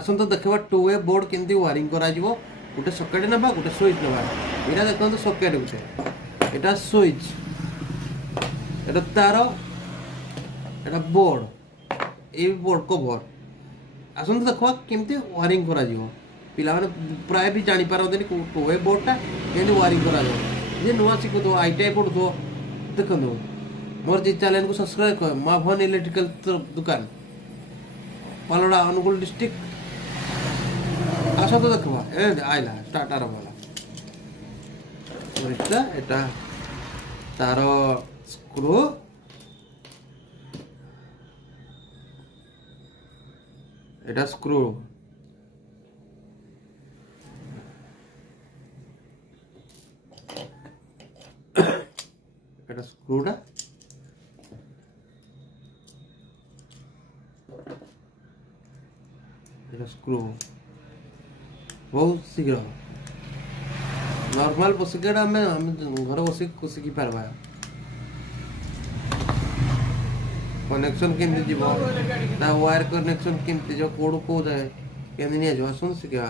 आसत देखा 2 वे बोर्ड केमती वायरिंग करा गोटे सकेट ना गोटे स्विच ना यहाँ देखते सकेट गोटे यहाँ स्विच एटा तार एटा बोर्ड ये बोर्ड कवर आसत देखा केमती वायरिंग करा पिला प्राय भी जापारती 2 वे बोर्डटा केमती वायरिंग करा जे नुआ शिखुव ITI पढ़ुव देखो मोर जी चैनल को सब्सक्राइब कर माँ भवन इलेक्ट्रिकल दुकान पालड़ा अनुगुल डिस्ट्रिक्ट आस तो देखा ए आइला स्टार्ट आरंभ होला एटा तार स्क्रू एटा स्क्रू एटा स्क्रूटा स्क्रू बहुत शीघ्र नॉर्मल बसिक आम घर बसिक शिखी पार्बा कनेक्शन केमती जीव वायर कनेक्शन केमती जो कोड को जाए केमती नहीं जाए आसन शिखा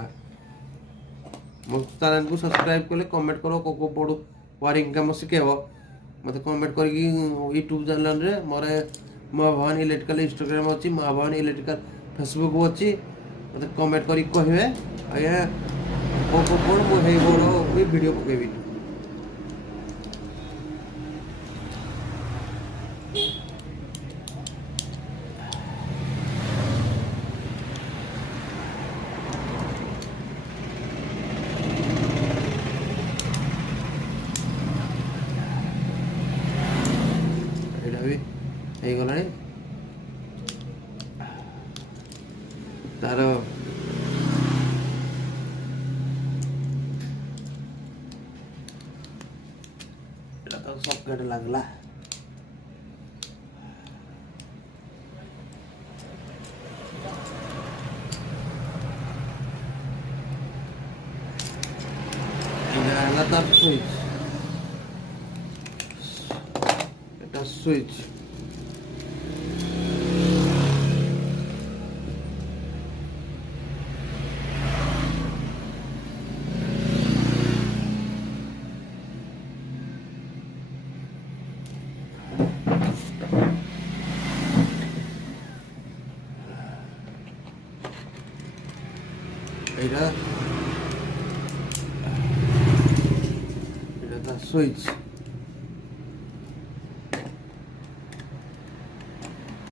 मो चैनल को सब्सक्राइब कले कमेंट करो को बोर्ड वायरिंग काम शिखेब मत कमेंट कर यूट्यूब चैनल रे मोर माँ भवन इलेक्ट्रिकल इंस्टाग्राम अच्छी माँ भवन इलेक्ट्रिकल फेसबुक अच्छी मत कमेंट कर कहे आज्ञा को बोर्ड मुझे बोर्ड भी वीडियो पकेबी गला तार तो सकेट लगला तार स्विच এটা সুইচ এটা এটা সুইচ